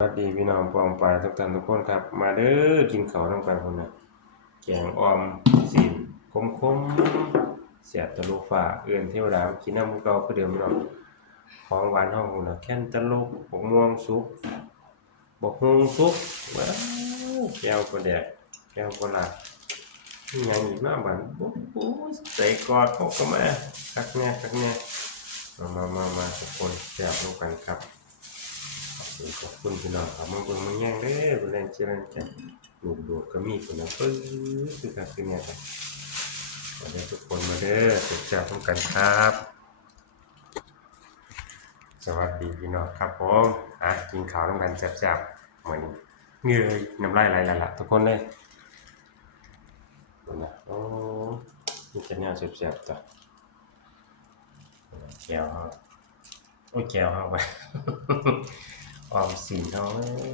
สวัสดีพี่น้องปองปลายทุกท่านทุกคนครับ มาเด้อกินเขาวน้ำกันพุ่นน่ะแกงออมสีนคมๆเสียบตะลุฟ้าเอื้อนเทวดามากินน้ำเกาคือเดิมพี่น้องของหวานเฮาพุ่นน่ะแค่นตะลุกบกม่วงสุกบกฮงสุกว้าวแก้วปลาแดกแก้วปลาหลาดยังอีกเนาะบัดโอ้โหใส่กอดเขาก็มาคักแน่คักแน่มามามามาทุกคนแซ่บร่วมกันครับ ขอบคุณพี่น้องครับมาเบิ่งมาแย่งเด้อบ่ได้เจริญใจลูกโดดก็มีพุ่นน่ะปื้อคือกันคือเนี่ยครับมาเด้ทุกคนมาเด้อสุขสันต์ร่วมกันครับ สวัสดีพี่น้องครับผมอะกินข้าวร่วมกันแซ่บๆเหมือนเงื่อน้ำลายไหลแล้วล่ะทุกคนเลยนะโอ้มีแต่แนวแซ่บๆจ้ะแก้วเฮาโอ้แก้วเฮาไป ออมสินเขา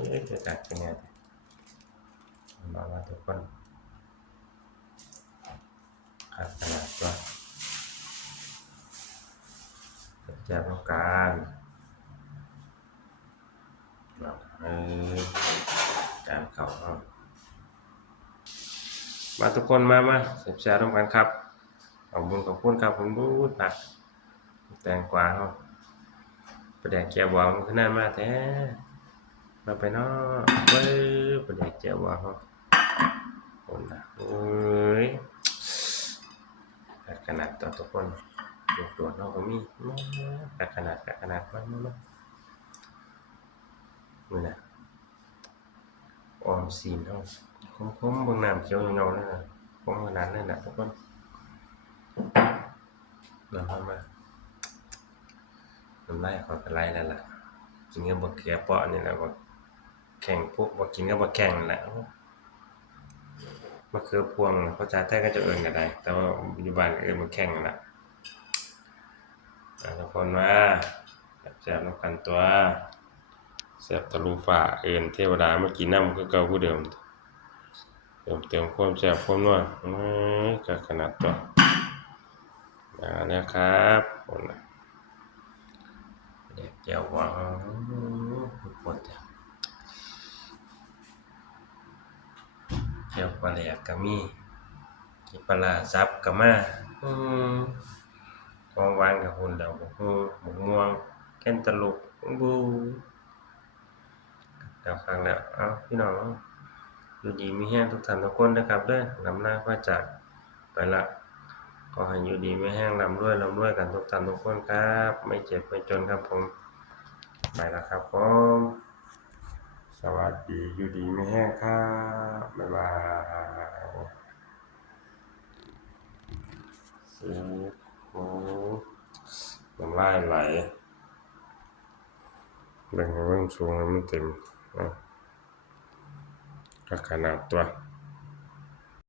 เอ้ยจะจัดกันเนี่ยมาว่าทุกคนขาดขนาดตัวแจกต้องการเราเออการเข่ามาทุกคนมามาเสียบแชร์ร่วมกันครับขอบคุณขอบคุณครับผมดูตักแตงกวาเขา ประแดกแก้วบวงขึ้นหน้ามาแท้มาไปเนาะเว้ยประแดกแก้วบวงคนละโอ้ยกัดขนาดต่อทุกคนดวดดวดเราก็มีมากัดขนาดกัดขนาดมามามามือน่ะออมซีนเขาคมคมๆบางน้ำเขียวเงาๆนั่นนะคมขนาดนั่นแหละทุกคนมามามาำลายเขาก็ไหลแล้วล่ะ กินกับบักเขือเปาะนี่แหละบักแข่งพวกบักกินกับบักแข่งนั่นแหละมะเขือพวงเขาจะแท้ก็จะเอิ้นก็ได้ แต่ว่าอยู่บ้านก็เอิ้นบักแข่งนั่นแหละอะทุกคนมาแซ่บๆนำกันตัวแซ่บทะลุฟ้าเอิ้นเทวดามากินน้ำคือเก่าคือเดิมเติมเติมความแซ่บความนัวอื้อก็ขนาดตัวอ่านะครับ แก้วหวานปวดจ้ะแก้วปลาแหลกก็มีกิปลาซับก็มาอืมของหวานกับหุ่นดาวบกฮูบกม่วงแก้นตะลุกบูดาวครั้งแล้วเอ้าพี่น้องเอาอยู่ดีมีแห้งทุกท่านทุกคนนะครับเด้อนำหน้าพระจากไปละขอให้อยู่ดีไม่แห้งร่ำรวยร่ำรวยกันทุกท่านทุกคนครับ ไม่เจ็บไม่จนครับผม ไปแล้วครับผมสวัสดีอยู่ดีไม่แห้งครับบ๊ายบายสีโอ้น้ำลายไหลเบ่งเบิ่งสูงมันเต็มนะก็ขนาดตัว